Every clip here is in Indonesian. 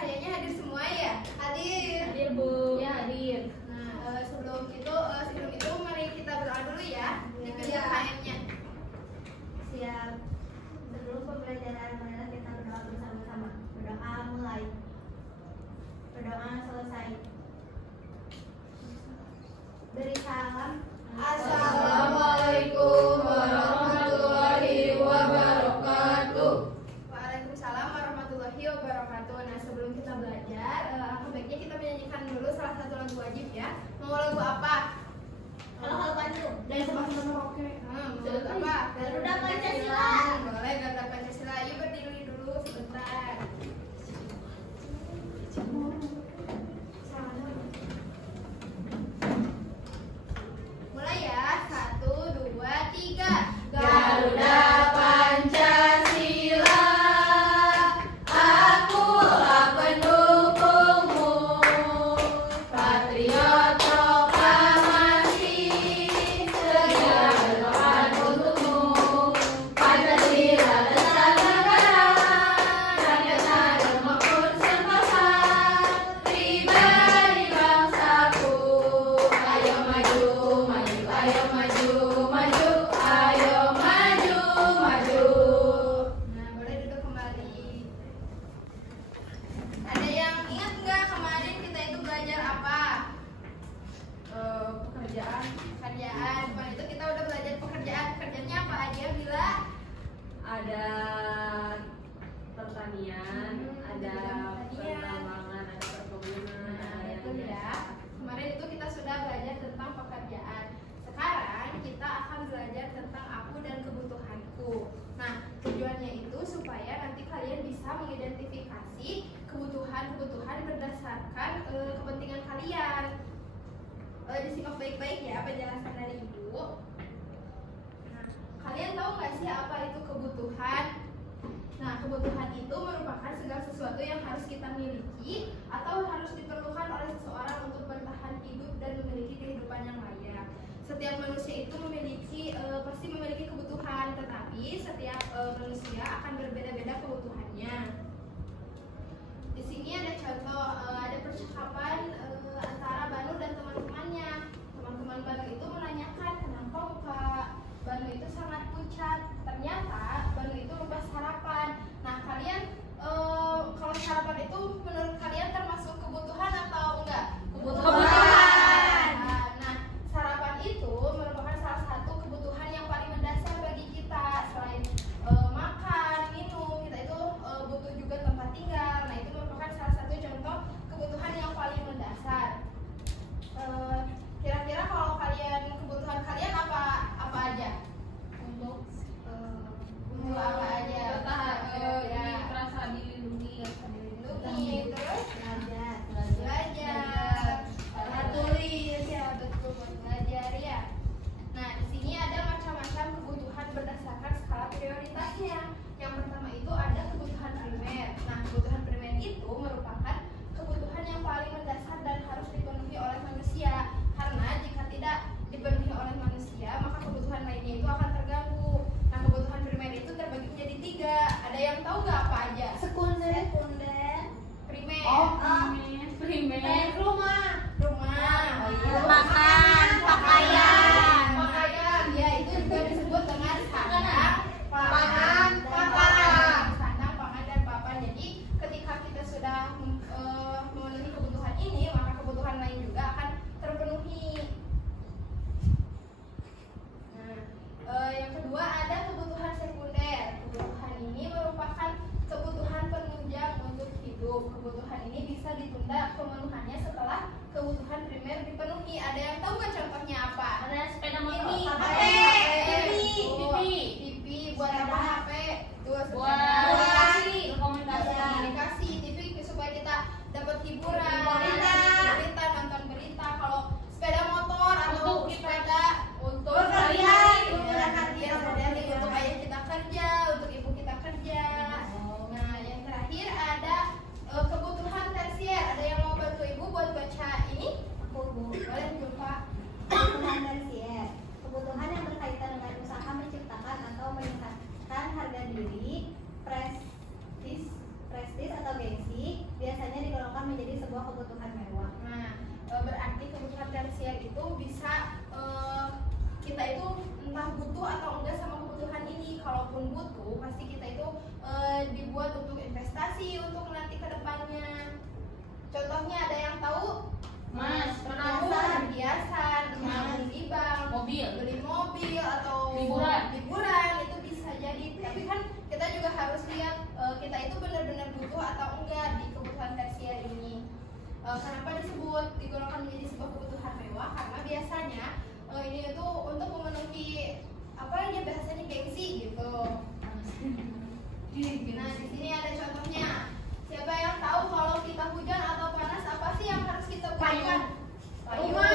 kayaknya hadir semua ya? Hadir. Hadir Bu. Ya hadir. Nah, sebelum itu mari kita berdoa dulu ya. Dipilih KM-nya. Siap. Sebelum pembelajaran marilah kita berdoa bersama-sama. Berdoa mulai. Berdoa selesai. Beri salam. Assalamualaikum warahmatullahi wabarakatuh. Waalaikumsalam warahmatullahi wabarakatuh. Nah, sebelum kita belajar, baiknya kita menyanyikan dulu salah satu lagu wajib ya. Mau lagu apa? Halo Bandung. Dan sama-sama oke. Mau lagu apa? Garuda Pancasila. Boleh, Garuda Pancasila. Yuk berdiri dulu sebentar. Mulai ya. 1, 2, 3. Garuda Pancasila, akulah pendukungmu. Patriot proklamasi, sedia berdoa untukmu. Pancasila besar negara, rakyatnya makmur sentosa. Pribadi bangsaku, ayo maju, maju, ayo maju, maju, ayo maju, maju. Nah, boleh duduk kembali. Ada yang ingat nggak kemarin kita itu belajar apa? Pekerjaan. Kemarin itu kita udah belajar pekerjaan. Pekerjaannya apa aja, Bila? Ada pertanian, ada pertambangan, ada perkebunan, Nah, ada itu ya. Kemarin itu kita sudah belajar tentang pekerjaan. Sekarang kita akan belajar tentang aku dan kebutuhanku. Nah, tujuannya itu supaya nanti kalian bisa mengidentifikasi kebutuhan-kebutuhan berdasarkan kepentingan kalian. Disimak baik-baik ya penjelasan dari Ibu. Nah, kalian tahu nggak sih apa itu kebutuhan? Nah, kebutuhan itu merupakan segala sesuatu yang harus kita miliki atau harus diperlukan oleh seseorang untuk bertahan hidup dan memiliki kehidupan yang layak. Setiap manusia itu pasti memiliki kebutuhan, tetapi setiap manusia akan berbeda-beda kebutuhannya. Di sini ada contoh, ada percakapan antara Banu dan teman-temannya. Teman-teman Banu itu menanyakan kenapa muka Banu itu sangat pucat. Ternyata Banu itu lupa sarapan. Nah, kalian kalau sarapan itu menurut kalian termasuk kebutuhan atau enggak? Kebutuhan. Nah, sarapan itu merupakan salah satu kebutuhan yang paling mendasar bagi kita. Selain makan, minum, kita itu butuh juga tempat tinggal. Nah, itu merupakan salah satu contoh kebutuhan yang paling mendasar. Kira-kira kalau kebutuhan kalian apa aja? Untuk apa aja? bertahan, Ya. merasa dilindungi, Dilindungi, terus Belajar. belajar, tulis ya, betul, buat belajar ya. Nah, di sini ada macam-macam kebutuhan berdasarkan skala prioritasnya. Yang pertama itu ada kebutuhan primer. Nah, kebutuhan primer itu merupakan kebutuhan yang paling mendasar dan harus dipenuhi oleh manusia. Karena jika tidak dipenuhi oleh manusia, maka kebutuhan lainnya itu akan terganggu. Nah, kebutuhan primer itu terbagi menjadi 3. Ada yang tahu nggak apa aja? Sekunder. Primer. primer. Rumah. Rumah. Oh, iya. Makan, pakaian. Pakaian. Ya, itu juga disebut dengan sandang, pangan, papan. Sandang, pangan, dan papan. Jadi, ketika kita sudah memenuhi kebutuhan ini, maka kebutuhan lain juga akan terpenuhi. Nah, yang kedua ada kebutuhan sekunder. Kebutuhan ini merupakan kebutuhan penunjang untuk hidup. Kebutuhan ini bisa ditunda pemenuhannya setelah kebutuhan primer dipenuhi. Ada yang tahu nggak contohnya apa? Ada sepeda motor. Ini TV buat apa? HP itu Buat komunikasi. TV supaya kita dapat hiburan, berita, nonton berita. Kalau sepeda motor atau Untuk kita. sepeda untuk Bekerja, sehari-hari, untuk ayah kita kerja, untuk ibu kita kerja. Nah, yang terakhir ada kebutuhan tersier. Ada yang mau bantu ibu buat baca ini? Boleh Pak. Kebutuhan tersier. Kebutuhan yang berkaitan dengan usaha menciptakan atau meningkatkan harga diri, dibuat untuk investasi untuk nanti ke depannya. Contohnya ada yang tahu? Mas, Menabung, perhiasan, menabung di bank, mobil. beli mobil atau Liburan. itu bisa jadi. Tapi kan kita juga harus lihat kita itu benar-benar butuh atau enggak di kebutuhan tersier ini. Kenapa disebut digunakan menjadi sebuah kebutuhan mewah? Karena biasanya ini itu untuk memenuhi apa ya bahasanya gengsi gitu. Nah di sini ada contohnya. Siapa yang tahu kalau kita hujan atau panas apa sih yang harus kita gunakan? Rumah.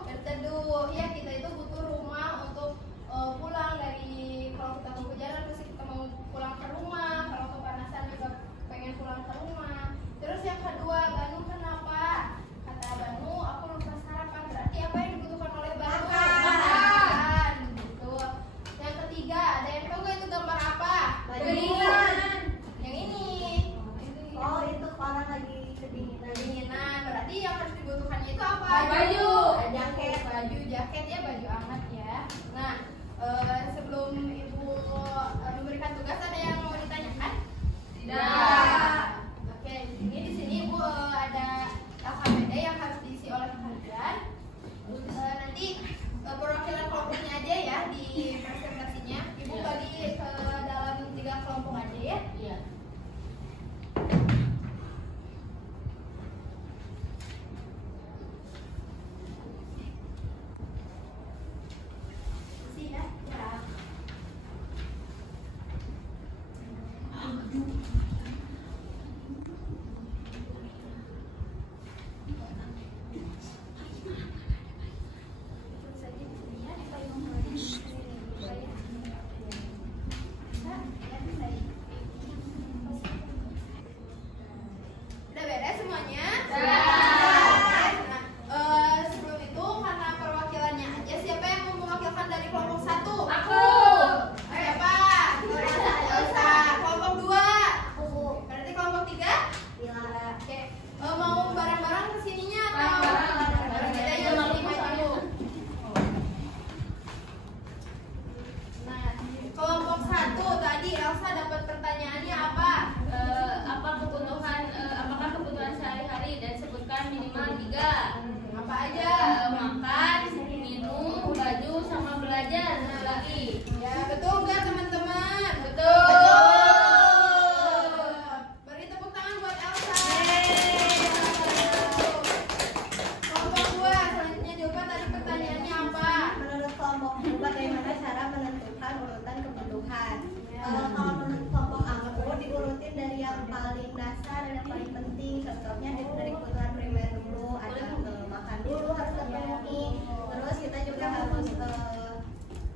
Berteduh. Ya kita itu butuh rumah untuk pulang dari kalau kita mau hujan terus kita mau pulang ke rumah. Kalau kepanasan juga pengen pulang ke rumah. Terus yang kedua, Banu kenapa? Kata Banu, aku lupa sarapan. Berarti apa yang dibutuhkan oleh Banu? Makan. Gitu. Yang ketiga, ada yang tahu nggak itu gambar apa? Kedinginan. Yang ini. Oh, itu orang lagi kedinginan. Kedinginan. Berarti yang harus dibutuhkannya itu apa? Baju. Jaket, baju, jaket ya, baju hangat ya. Nah, sebelum Ibu memberikan tugas ada yang mau ditanyakan? Tidak. Oke, di sini Ibu ada LKPD yang harus diisi oleh kalian. Nanti perwakilan kelompoknya aja ya di presentasinya. Ibu Iya. bagi ke dalam 3 kelompok aja ya. Iya. Isi ya. Ya. Ikut saja di sini ya, saya mau lagi. Saya. Bisa, ya, saya. Udah beres semuanya? Nah, sebelum itu karena perwakilannya aja, siapa yang mau mewakilkan dari kelompok 1? Aku. Siapa? Elsa. Kelompok 2? Aku Berarti kelompok 3? Bila. Oke. Mau bareng-bareng kesininya atau? Bareng-bareng. Bareng kita yuk, Bareng-bareng. sini maju. Nah, kelompok 1 tadi Elsa dapat pertanyaannya apa? Apakah kebutuhan sehari-hari dan sebutkan minimal 3. Apa aja? Makan, minum, baju, sama belajar. Nah, lagi. Ya, betul nggak teman-teman? Betul. Beri tepuk tangan buat Elsa. Kelompok 2, selanjutnya Dilma tadi pertanyaannya apa? Menurut kelompok aku, bagaimana cara menentukan urutan kebutuhan? Ya. Kalau menurut kelompok aku, diurutin dari yang paling dasar dan yang paling penting. Contohnya dari kebutuhan primer dulu, ada makan dulu harus terpenuhi. Terus kita juga harus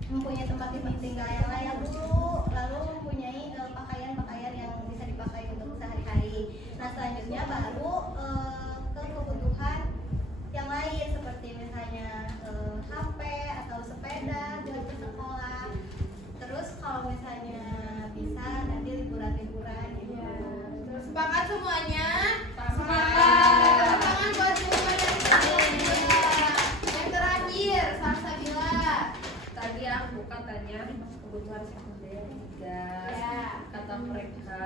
mempunyai tempat tinggal yang layak dulu, lalu mempunyai pakaian-pakaian yang bisa dipakai untuk sehari-hari. Nah selanjutnya baru ke kebutuhan yang lain seperti misalnya HP atau sepeda buat ke sekolah. Terus kalau misalnya bisa nanti liburan-liburan gitu. Terus sepakat semuanya? Sepakat. Tepuk tangan buat Dilma dan Salsabila. Yang terakhir, Salsabila. Tadi aku katanya kebutuhan sekunder 3. Ya. Kata mereka